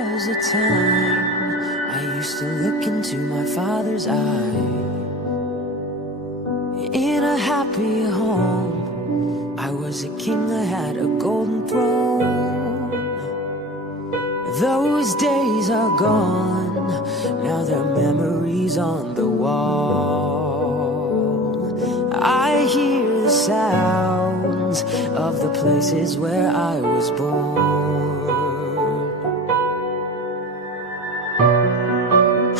was a time I used to look into my father's eye. In a happy home, I was a king, I had a golden throne. Those days are gone, now they're memories on the wall. I hear the sounds of the places where I was born.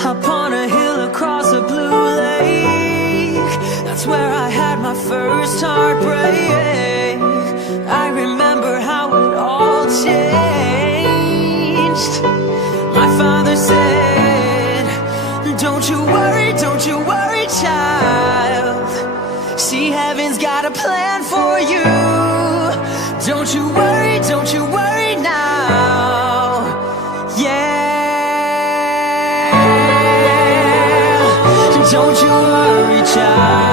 Upon a hill across a blue lake, that's where I had my first heartbreak. I remember how it all changed. My father said, don't you worry, child. See, heaven's got a plan for you. Don't you worry now. Yeah. Don't you worry, child.